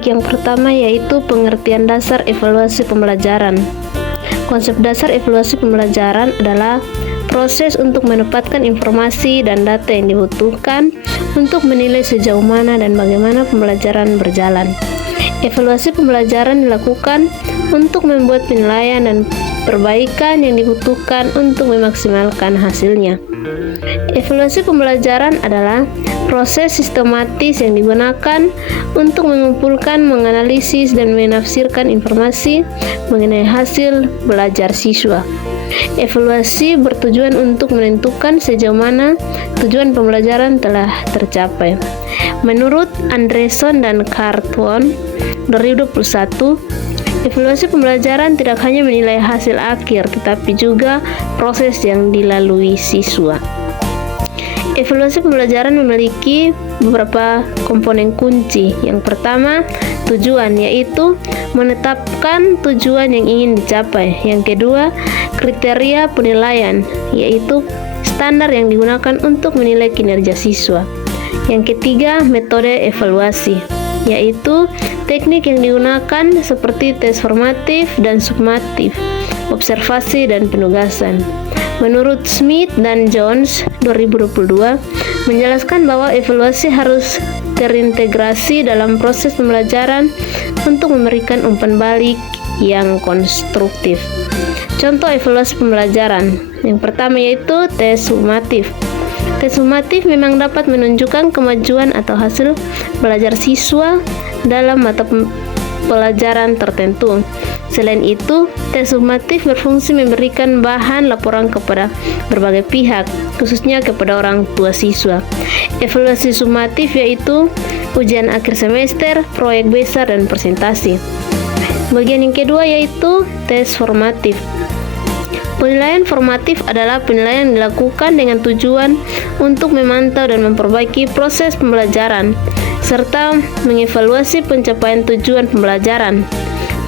Topik yang pertama yaitu pengertian dasar evaluasi pembelajaran. Konsep dasar evaluasi pembelajaran adalah proses untuk mendapatkan informasi dan data yang dibutuhkan untuk menilai sejauh mana dan bagaimana pembelajaran berjalan. Evaluasi pembelajaran dilakukan untuk membuat penilaian dan perbaikan yang dibutuhkan untuk memaksimalkan hasilnya. Evaluasi pembelajaran adalah proses sistematis yang digunakan untuk mengumpulkan, menganalisis, dan menafsirkan informasi mengenai hasil belajar siswa. Evaluasi bertujuan untuk menentukan sejauh mana tujuan pembelajaran telah tercapai. Menurut Andreson dan Cartwright 2021, evaluasi pembelajaran tidak hanya menilai hasil akhir, tetapi juga proses yang dilalui siswa. Evaluasi pembelajaran memiliki beberapa komponen kunci. Yang pertama, tujuan, yaitu menetapkan tujuan yang ingin dicapai. Yang kedua, kriteria penilaian, yaitu standar yang digunakan untuk menilai kinerja siswa. Yang ketiga, metode evaluasi, yaitu teknik yang digunakan seperti tes formatif dan summatif, observasi dan penugasan. Menurut Smith dan Jones 2022 menjelaskan bahwa evaluasi harus terintegrasi dalam proses pembelajaran untuk memberikan umpan balik yang konstruktif. Contoh evaluasi pembelajaran. Yang pertama yaitu tes sumatif. Tes sumatif memang dapat menunjukkan kemajuan atau hasil belajar siswa dalam mata pelajaran tertentu. Selain itu, tes sumatif berfungsi memberikan bahan laporan kepada berbagai pihak, khususnya kepada orang tua siswa. Evaluasi sumatif yaitu ujian akhir semester, proyek besar, dan presentasi. Bagian yang kedua yaitu tes formatif. Penilaian formatif adalah penilaian yang dilakukan dengan tujuan untuk memantau dan memperbaiki proses pembelajaran, serta mengevaluasi pencapaian tujuan pembelajaran.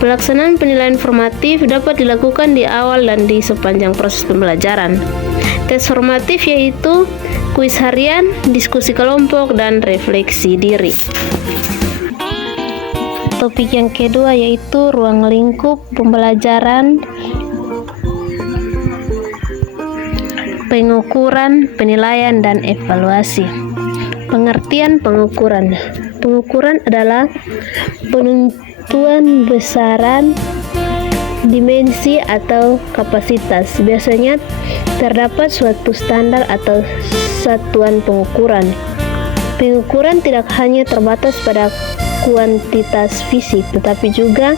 Pelaksanaan penilaian formatif dapat dilakukan di awal dan di sepanjang proses pembelajaran. Tes formatif yaitu kuis harian, diskusi kelompok, dan refleksi diri. Topik yang kedua yaitu ruang lingkup pembelajaran, pengukuran, penilaian, dan evaluasi. Pengertian pengukuran. Pengukuran adalah penentuan besaran, dimensi, atau kapasitas. Biasanya terdapat suatu standar atau satuan pengukuran. Pengukuran tidak hanya terbatas pada kuantitas fisik, tetapi juga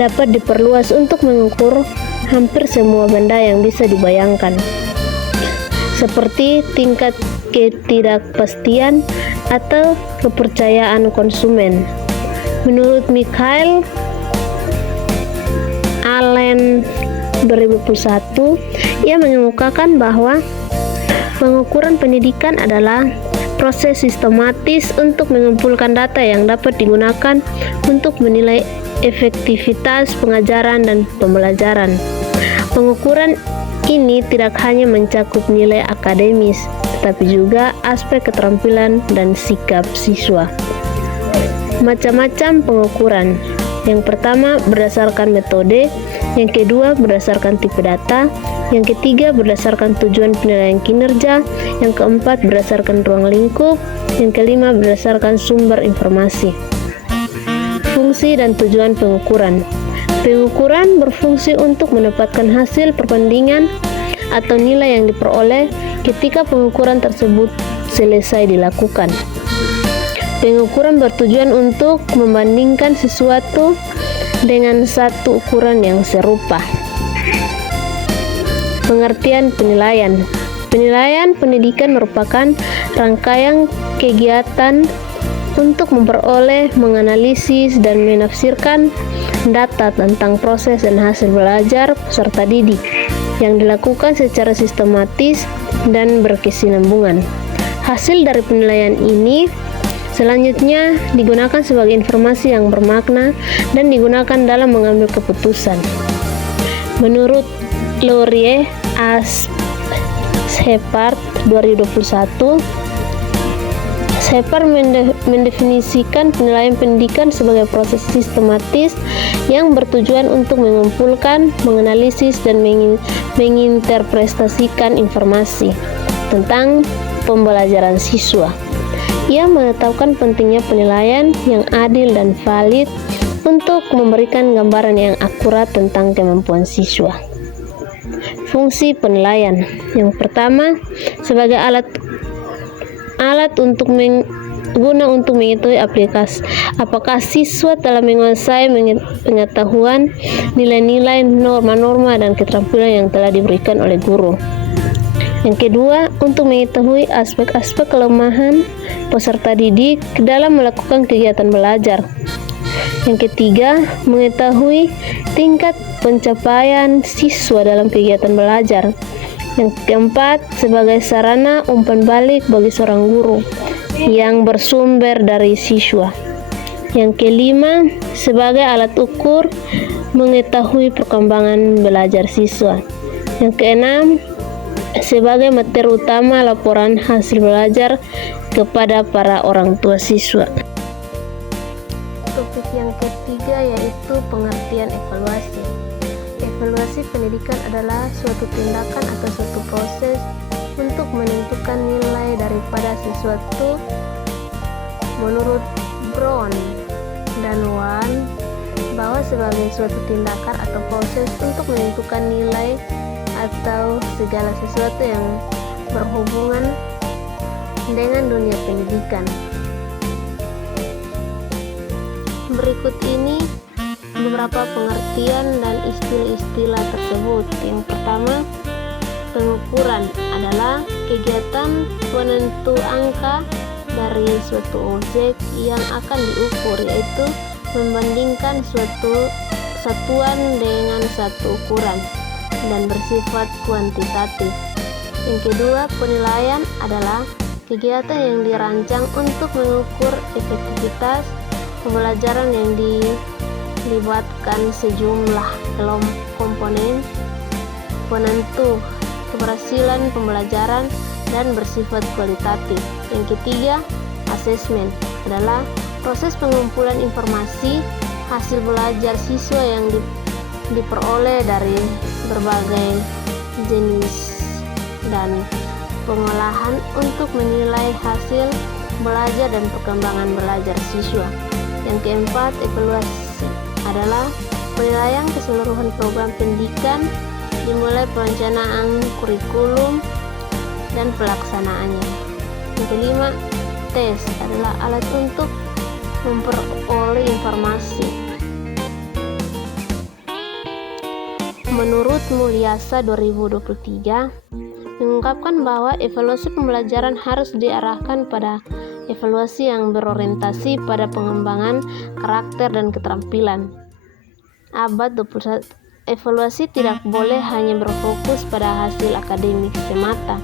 dapat diperluas untuk mengukur hampir semua benda yang bisa dibayangkan, seperti tingkat ketidakpastian atau kepercayaan konsumen. Menurut Michael Allen 2021, ia mengemukakan bahwa pengukuran pendidikan adalah proses sistematis untuk mengumpulkan data yang dapat digunakan untuk menilai efektivitas pengajaran dan pembelajaran. Pengukuran ini tidak hanya mencakup nilai akademis, tetapi juga aspek keterampilan dan sikap siswa. Macam-macam pengukuran. Yang pertama berdasarkan metode, yang kedua berdasarkan tipe data, yang ketiga berdasarkan tujuan penilaian kinerja, yang keempat berdasarkan ruang lingkup, yang kelima berdasarkan sumber informasi. Fungsi dan tujuan pengukuran. Pengukuran berfungsi untuk mendapatkan hasil perbandingan atau nilai yang diperoleh ketika pengukuran tersebut selesai dilakukan. Pengukuran bertujuan untuk membandingkan sesuatu dengan satu ukuran yang serupa. Pengertian penilaian. Penilaian pendidikan merupakan rangkaian kegiatan untuk memperoleh, menganalisis, dan menafsirkan data tentang proses dan hasil belajar peserta didik yang dilakukan secara sistematis dan berkesinambungan. Hasil dari penilaian ini selanjutnya digunakan sebagai informasi yang bermakna dan digunakan dalam mengambil keputusan. Menurut Laurier A. Shepard 2021, Shepard mendefinisikan penilaian pendidikan sebagai proses sistematis yang bertujuan untuk mengumpulkan, menganalisis, dan menginterpretasikan informasi tentang pembelajaran siswa. Ia menetapkan pentingnya penilaian yang adil dan valid untuk memberikan gambaran yang akurat tentang kemampuan siswa. Fungsi penilaian yang pertama, sebagai alat untuk mengetahui apakah siswa telah menguasai pengetahuan, nilai-nilai, norma-norma, dan keterampilan yang telah diberikan oleh guru. Yang kedua, untuk mengetahui aspek-aspek kelemahan peserta didik dalam melakukan kegiatan belajar. Yang ketiga, mengetahui tingkat pencapaian siswa dalam kegiatan belajar. Yang keempat, sebagai sarana umpan balik bagi seorang guru yang bersumber dari siswa. Yang kelima, sebagai alat ukur mengetahui perkembangan belajar siswa. Yang keenam, sebagai materi utama laporan hasil belajar kepada para orang tua siswa. Topik yang ketiga yaitu pengertian evaluasi. Evaluasi pendidikan adalah suatu tindakan atau suatu proses untuk menentukan nilai daripada sesuatu. Menurut Brown dan Wan, bahwa sebagai suatu tindakan atau proses untuk menentukan nilai atau segala sesuatu yang berhubungan dengan dunia pendidikan. Berikut ini beberapa pengertian dan istilah-istilah tersebut. Yang pertama, pengukuran adalah kegiatan penentu angka dari suatu objek yang akan diukur, yaitu membandingkan suatu satuan dengan satu ukuran dan bersifat kuantitatif. Yang kedua, penilaian adalah kegiatan yang dirancang untuk mengukur efektivitas pembelajaran yang dilibatkan sejumlah komponen penentu keberhasilan pembelajaran dan bersifat kualitatif. Yang ketiga, asesmen adalah proses pengumpulan informasi hasil belajar siswa yang diperoleh dari berbagai jenis dan pengolahan untuk menilai hasil belajar dan perkembangan belajar siswa. Yang keempat, evaluasi adalah penilaian keseluruhan program pendidikan dimulai perencanaan kurikulum dan pelaksanaannya. Yang kelima, tes adalah alat untuk memperoleh informasi. Menurut Mulyasa 2023 mengungkapkan bahwa evaluasi pembelajaran harus diarahkan pada evaluasi yang berorientasi pada pengembangan karakter dan keterampilan. Abad 21, evaluasi tidak boleh hanya berfokus pada hasil akademik semata,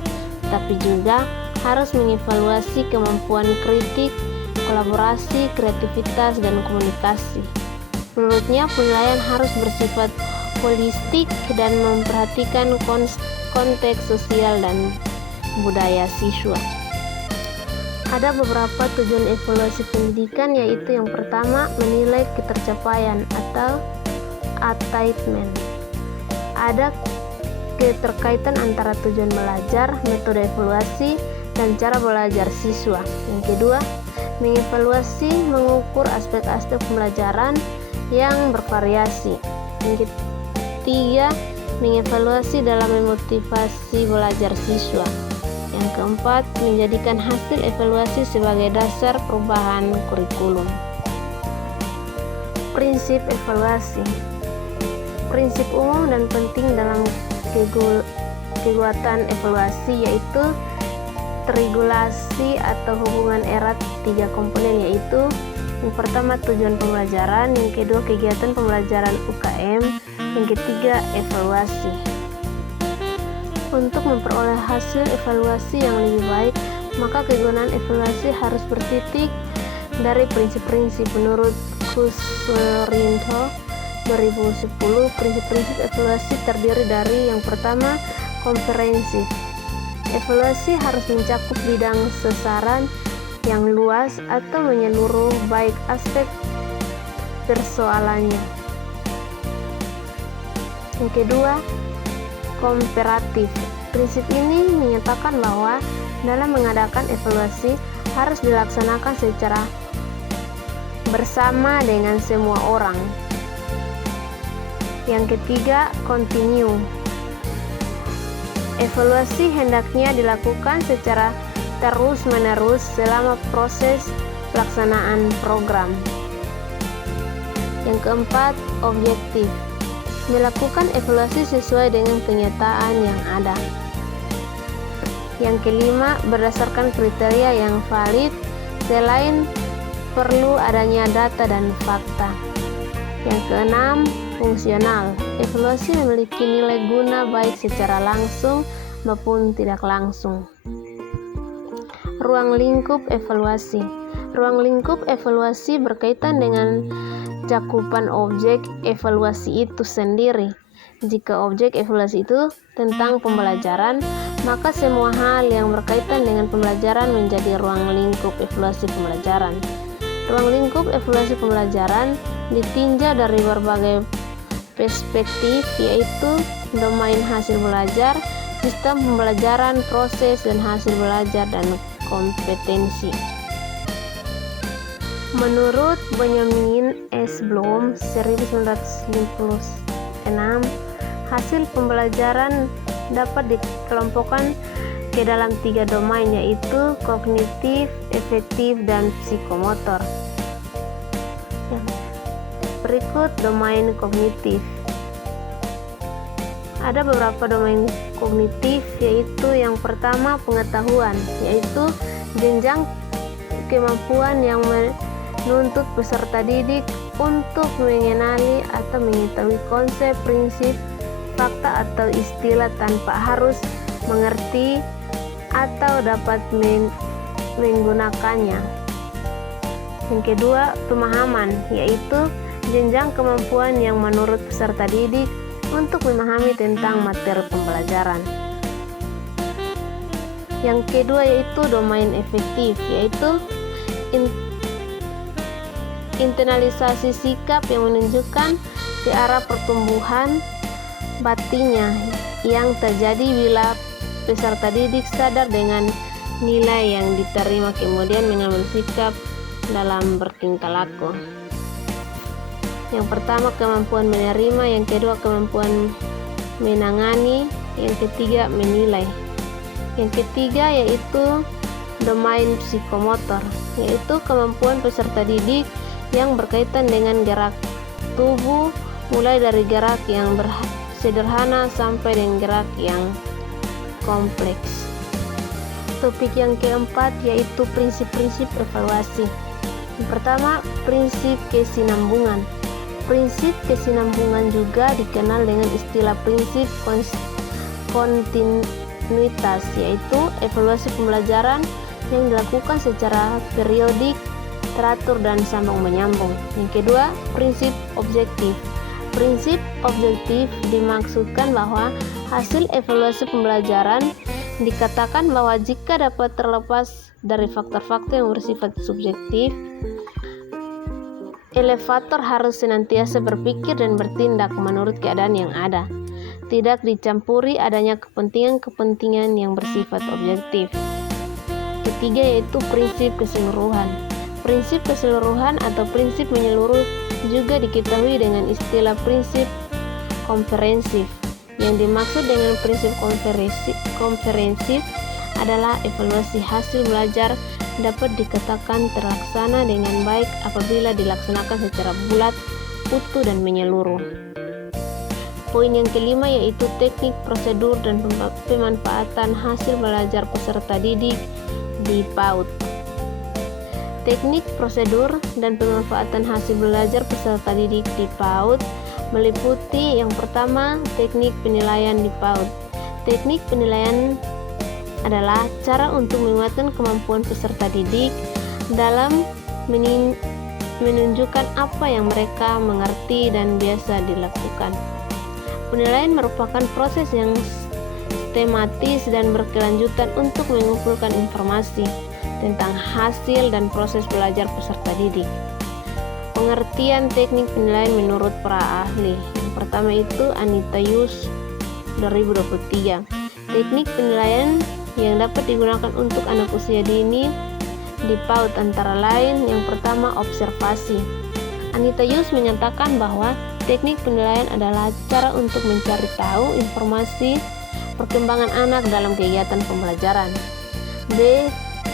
tapi juga harus mengevaluasi kemampuan kritik, kolaborasi, kreativitas, dan komunikasi. Menurutnya, penilaian harus bersifat holistik dan memperhatikan konteks sosial dan budaya siswa. Ada beberapa tujuan evaluasi pendidikan, yaitu yang pertama, menilai ketercapaian atau attainment. Ada keterkaitan antara tujuan belajar, metode evaluasi, dan cara belajar siswa. Yang kedua, mengevaluasi mengukur aspek-aspek pembelajaran yang bervariasi. Yang ketiga, mengevaluasi dalam memotivasi belajar siswa. Yang keempat, menjadikan hasil evaluasi sebagai dasar perubahan kurikulum. Prinsip evaluasi. Prinsip umum dan penting dalam kegiatan evaluasi yaitu terregulasi atau hubungan erat tiga komponen, yaitu yang pertama tujuan pembelajaran, yang kedua kegiatan pembelajaran UKM, yang ketiga evaluasi. Untuk memperoleh hasil evaluasi yang lebih baik, maka kegunaan evaluasi harus bertitik dari prinsip-prinsip. Menurut Kuserinto 2010, prinsip-prinsip evaluasi terdiri dari yang pertama, komprehensif. Evaluasi harus mencakup bidang sasaran yang luas atau menyeluruh baik aspek persoalannya. Yang kedua, komparatif. Prinsip ini menyatakan bahwa dalam mengadakan evaluasi harus dilaksanakan secara bersama dengan semua orang. Yang ketiga, kontinu. Evaluasi hendaknya dilakukan secara terus-menerus selama proses pelaksanaan program. Yang keempat, objektif. Melakukan evaluasi sesuai dengan kenyataan yang ada. Yang kelima, berdasarkan kriteria yang valid selain perlu adanya data dan fakta. Yang keenam, fungsional. Evaluasi memiliki nilai guna baik secara langsung maupun tidak langsung. Ruang lingkup evaluasi. Ruang lingkup evaluasi berkaitan dengan cakupan objek evaluasi itu sendiri. Jika objek evaluasi itu tentang pembelajaran, maka semua hal yang berkaitan dengan pembelajaran menjadi ruang lingkup evaluasi pembelajaran. Ruang lingkup evaluasi pembelajaran ditinjau dari berbagai perspektif, yaitu domain hasil belajar, sistem pembelajaran, proses dan hasil belajar, dan kompetensi. Menurut Benjamin S. Bloom 1956, hasil pembelajaran dapat dikelompokkan ke dalam 3 domain, yaitu kognitif, efektif, dan psikomotor. Berikut domain kognitif. Ada beberapa domain kognitif, yaitu yang pertama pengetahuan, yaitu jenjang kemampuan yang menuntut peserta didik untuk mengenali atau mengetahui konsep, prinsip, fakta atau istilah tanpa harus mengerti atau dapat menggunakannya. Yang kedua, pemahaman, yaitu jenjang kemampuan yang menurut peserta didik untuk memahami tentang materi pembelajaran. Yang kedua yaitu domain efektif, yaitu internalisasi sikap yang menunjukkan ke arah pertumbuhan batinnya yang terjadi bila peserta didik sadar dengan nilai yang diterima, kemudian mengambil sikap dalam bertingkah laku. Yang pertama kemampuan menerima, yang kedua kemampuan menangani, yang ketiga menilai. Yang ketiga yaitu domain psikomotor, yaitu kemampuan peserta didik yang berkaitan dengan gerak tubuh, mulai dari gerak yang sederhana sampai dengan gerak yang kompleks. Topik yang keempat yaitu prinsip-prinsip evaluasi. Yang pertama, prinsip kesinambungan. Prinsip kesinambungan juga dikenal dengan istilah prinsip kontinuitas, yaitu evaluasi pembelajaran yang dilakukan secara periodik, teratur, dan sambung menyambung. Yang kedua, prinsip objektif. Prinsip objektif dimaksudkan bahwa hasil evaluasi pembelajaran dikatakan bahwa jika dapat terlepas dari faktor-faktor yang bersifat subjektif, elevator harus senantiasa berpikir dan bertindak menurut keadaan yang ada, tidak dicampuri adanya kepentingan-kepentingan yang bersifat objektif. Ketiga yaitu prinsip keseluruhan. Prinsip keseluruhan atau prinsip menyeluruh juga diketahui dengan istilah prinsip komprehensif. Yang dimaksud dengan prinsip komprehensif adalah evaluasi hasil belajar dapat dikatakan terlaksana dengan baik apabila dilaksanakan secara bulat, utuh, dan menyeluruh. Poin yang kelima yaitu teknik, prosedur, dan pemanfaatan hasil belajar peserta didik di PAUD. Teknik, prosedur, dan pemanfaatan hasil belajar peserta didik di PAUD meliputi yang pertama, teknik penilaian di PAUD. Teknik penilaian adalah cara untuk menguatkan kemampuan peserta didik dalam menunjukkan apa yang mereka mengerti dan biasa dilakukan. Penilaian merupakan proses yang sistematis dan berkelanjutan untuk mengumpulkan informasi, tentang hasil dan proses belajar peserta didik. Pengertian teknik penilaian menurut para ahli. Yang pertama itu Anita Yus 2023. Teknik penilaian yang dapat digunakan untuk anak usia dini di PAUD antara lain yang pertama observasi. Anita Yus menyatakan bahwa teknik penilaian adalah cara untuk mencari tahu informasi perkembangan anak dalam kegiatan pembelajaran. B.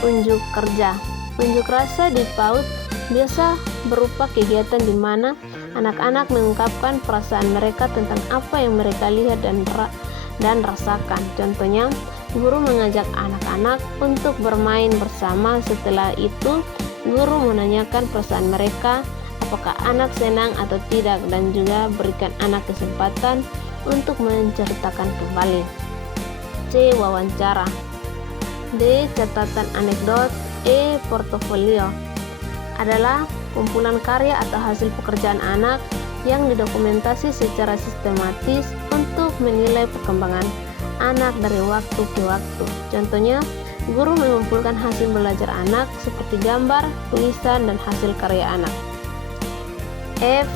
Unjuk kerja. Unjuk rasa di PAUD biasa berupa kegiatan di mana anak-anak mengungkapkan perasaan mereka tentang apa yang mereka lihat dan rasakan. Contohnya, guru mengajak anak-anak untuk bermain bersama. Setelah itu, guru menanyakan perasaan mereka, apakah anak senang atau tidak, dan juga berikan anak kesempatan untuk menceritakan kembali. C. Wawancara. D. Catatan anekdot. E. Portofolio adalah kumpulan karya atau hasil pekerjaan anak yang didokumentasi secara sistematis untuk menilai perkembangan anak dari waktu ke waktu. Contohnya, guru mengumpulkan hasil belajar anak seperti gambar, tulisan, dan hasil karya anak. F.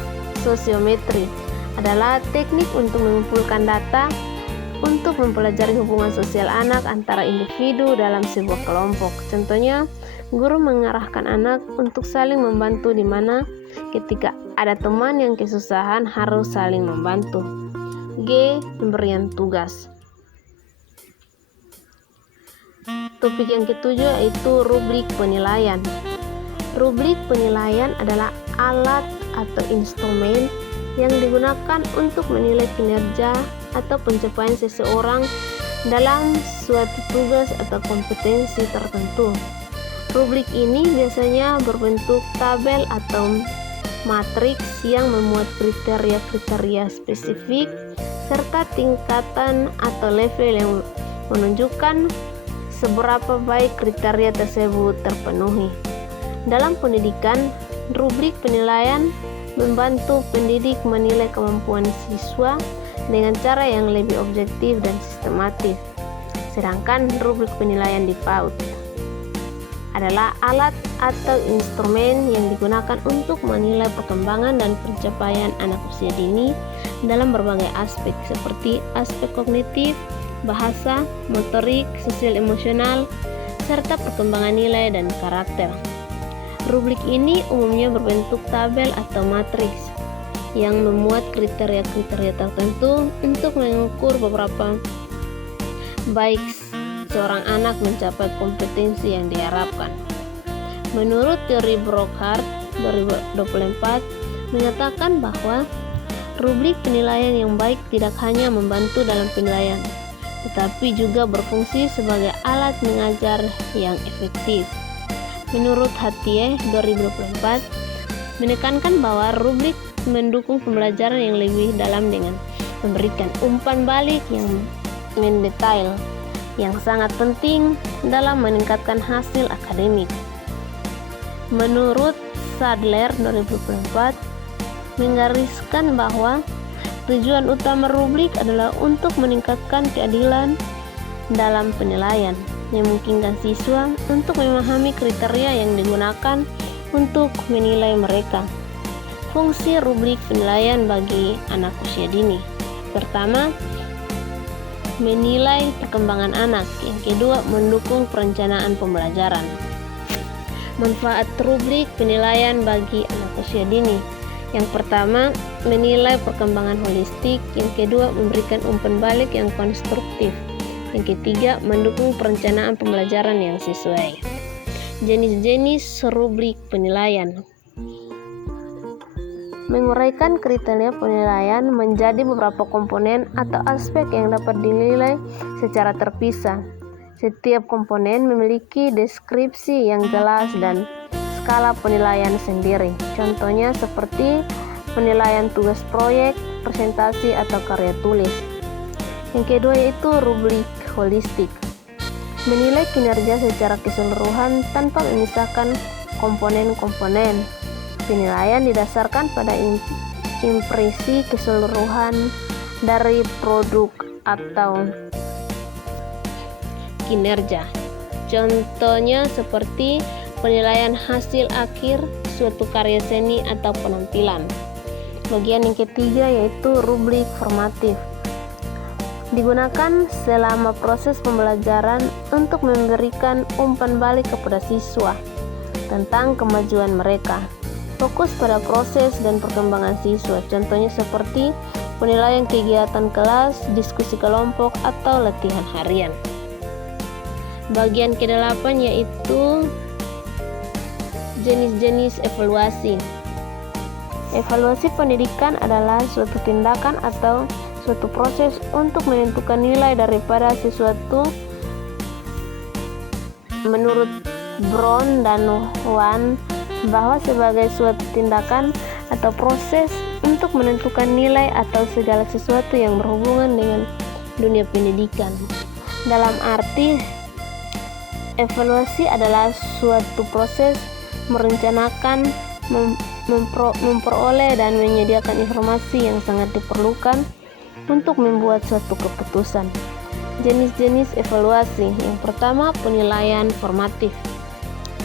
Sosiometri adalah teknik untuk mengumpulkan data untuk mempelajari hubungan sosial anak antara individu dalam sebuah kelompok. Contohnya, guru mengarahkan anak untuk saling membantu di mana ketika ada teman yang kesusahan harus saling membantu. G. Pemberian tugas. Topik yang ketujuh yaitu rubrik penilaian. Rubrik penilaian adalah alat atau instrumen yang digunakan untuk menilai kinerja atau pencapaian seseorang dalam suatu tugas atau kompetensi tertentu. Rubrik ini biasanya berbentuk tabel atau matriks yang memuat kriteria-kriteria spesifik serta tingkatan atau level yang menunjukkan seberapa baik kriteria tersebut terpenuhi. Dalam pendidikan, rubrik penilaian membantu pendidik menilai kemampuan siswa dengan cara yang lebih objektif dan sistematis. Sedangkan rubrik penilaian di PAUD adalah alat atau instrumen yang digunakan untuk menilai perkembangan dan pencapaian anak usia dini dalam berbagai aspek seperti aspek kognitif, bahasa, motorik, sosial emosional, serta perkembangan nilai dan karakter. Rubrik ini umumnya berbentuk tabel atau matriks yang memuat kriteria-kriteria tertentu untuk mengukur beberapa baik seorang anak mencapai kompetensi yang diharapkan. Menurut teori Brockhart 2024 menyatakan bahwa rubrik penilaian yang baik tidak hanya membantu dalam penilaian, tetapi juga berfungsi sebagai alat mengajar yang efektif. Menurut Hattie 2024 menekankan bahwa rubrik mendukung pembelajaran yang lebih dalam dengan memberikan umpan balik yang mendetail yang sangat penting dalam meningkatkan hasil akademik. Menurut Sadler 2024 menggariskan bahwa tujuan utama rubrik adalah untuk meningkatkan keadilan dalam penilaian, memungkinkan siswa untuk memahami kriteria yang digunakan untuk menilai mereka. Fungsi rubrik penilaian bagi anak usia dini. Pertama, menilai perkembangan anak. Yang kedua, mendukung perencanaan pembelajaran. Manfaat rubrik penilaian bagi anak usia dini. Yang pertama, menilai perkembangan holistik. Yang kedua, memberikan umpan balik yang konstruktif. Yang ketiga, mendukung perencanaan pembelajaran yang sesuai. Jenis-jenis rubrik penilaian. Menguraikan kriteria penilaian menjadi beberapa komponen atau aspek yang dapat dinilai secara terpisah. Setiap komponen memiliki deskripsi yang jelas dan skala penilaian sendiri. Contohnya seperti penilaian tugas proyek, presentasi, atau karya tulis. Yang kedua yaitu rubrik holistik. Menilai kinerja secara keseluruhan tanpa memisahkan komponen-komponen. Penilaian didasarkan pada impresi keseluruhan dari produk atau kinerja. Contohnya seperti penilaian hasil akhir suatu karya seni atau penampilan. Bagian yang ketiga yaitu rubrik formatif. Digunakan selama proses pembelajaran untuk memberikan umpan balik kepada siswa tentang kemajuan mereka. Fokus pada proses dan perkembangan siswa. Contohnya seperti penilaian kegiatan kelas, diskusi kelompok, atau latihan harian. Bagian ke-8 yaitu jenis-jenis evaluasi. Evaluasi pendidikan adalah suatu tindakan atau suatu proses untuk menentukan nilai daripada sesuatu. Menurut Brown dan Wan, bahwa sebagai suatu tindakan atau proses untuk menentukan nilai atau segala sesuatu yang berhubungan dengan dunia pendidikan. Dalam arti, evaluasi adalah suatu proses merencanakan, memperoleh dan menyediakan informasi yang sangat diperlukan untuk membuat suatu keputusan. Jenis-jenis evaluasi. Yang pertama, penilaian formatif.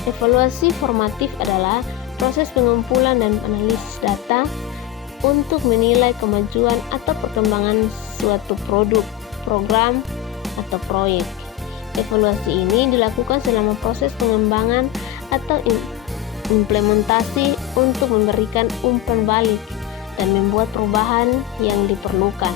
Evaluasi formatif adalah proses pengumpulan dan analisis data untuk menilai kemajuan atau perkembangan suatu produk, program, atau proyek. Evaluasi ini dilakukan selama proses pengembangan atau implementasi untuk memberikan umpan balik dan membuat perubahan yang diperlukan.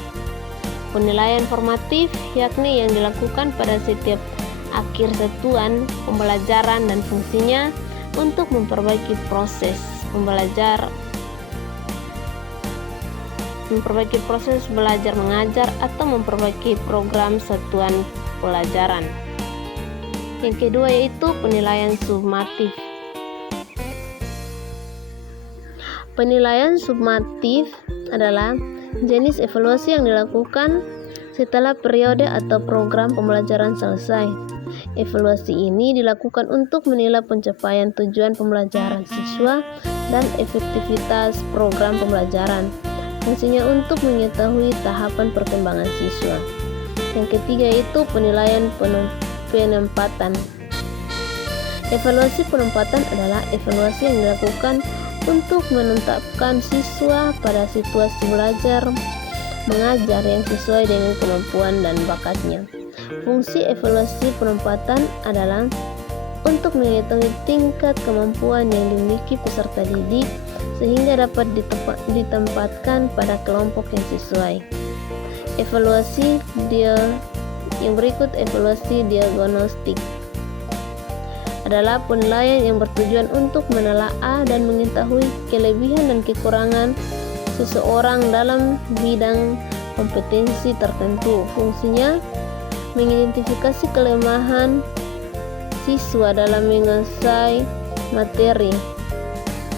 Penilaian formatif yakni yang dilakukan pada setiap akhir satuan pembelajaran dan fungsinya untuk memperbaiki proses belajar mengajar atau memperbaiki program satuan pelajaran. Yang kedua yaitu penilaian sumatif. Penilaian sumatif adalah jenis evaluasi yang dilakukan setelah periode atau program pembelajaran selesai. Evaluasi ini dilakukan untuk menilai pencapaian tujuan pembelajaran siswa dan efektivitas program pembelajaran. Fungsinya untuk mengetahui tahapan perkembangan siswa. Yang ketiga itu penilaian penempatan. Evaluasi penempatan adalah evaluasi yang dilakukan untuk menetapkan siswa pada situasi belajar mengajar yang sesuai dengan kemampuan dan bakatnya. Fungsi evaluasi penempatan adalah untuk mengetahui tingkat kemampuan yang dimiliki peserta didik sehingga dapat ditempatkan pada kelompok yang sesuai. Evaluasi yang berikut, evaluasi diagnostik, adalah penilaian yang bertujuan untuk menelaah dan mengetahui kelebihan dan kekurangan seseorang dalam bidang kompetensi tertentu. Fungsinya mengidentifikasi kelemahan siswa dalam menguasai materi.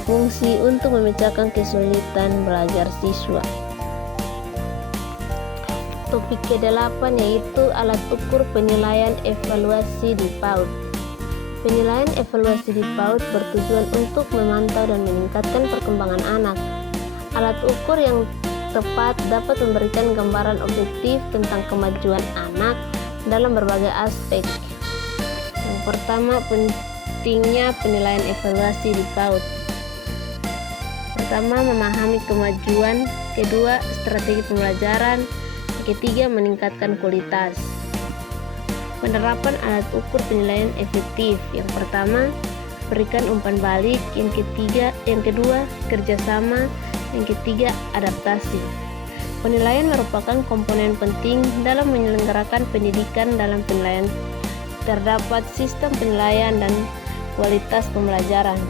Fungsi untuk memecahkan kesulitan belajar siswa. Topik ke-8 yaitu alat ukur penilaian evaluasi di PAUD. Penilaian evaluasi di PAUD bertujuan untuk memantau dan meningkatkan perkembangan anak. Alat ukur yang tepat dapat memberikan gambaran objektif tentang kemajuan anak dalam berbagai aspek. Yang pertama, pentingnya penilaian evaluasi di PAUD. Pertama, memahami kemajuan. Kedua, strategi pembelajaran. Ketiga, meningkatkan kualitas. Penerapan alat ukur penilaian efektif. Yang pertama, berikan umpan balik. Yang kedua, kerjasama. Yang ketiga, adaptasi. Penilaian merupakan komponen penting dalam menyelenggarakan pendidikan. Dalam penilaian terdapat sistem penilaian dan kualitas pembelajaran.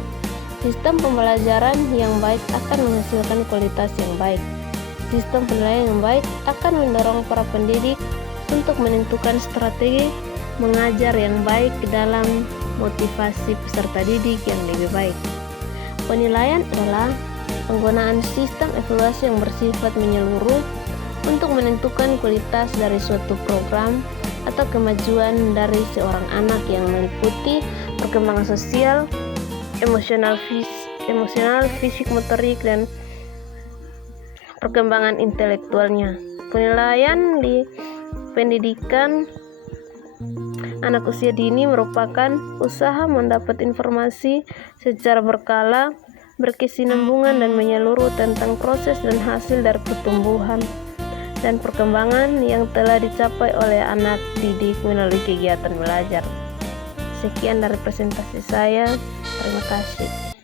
Sistem pembelajaran yang baik akan menghasilkan kualitas yang baik. Sistem penilaian yang baik akan mendorong para pendidik untuk menentukan strategi mengajar yang baik dalam motivasi peserta didik yang lebih baik. Penilaian adalah penggunaan sistem evaluasi yang bersifat menyeluruh untuk menentukan kualitas dari suatu program atau kemajuan dari seorang anak yang meliputi perkembangan sosial, emosional, fisik, motorik, dan perkembangan intelektualnya. Penilaian di pendidikan Anak usia dini merupakan usaha mendapat informasi secara berkala, berkesinambungan dan menyeluruh tentang proses dan hasil dari pertumbuhan dan perkembangan yang telah dicapai oleh anak didik melalui kegiatan belajar. Sekian dari presentasi saya. Terima kasih.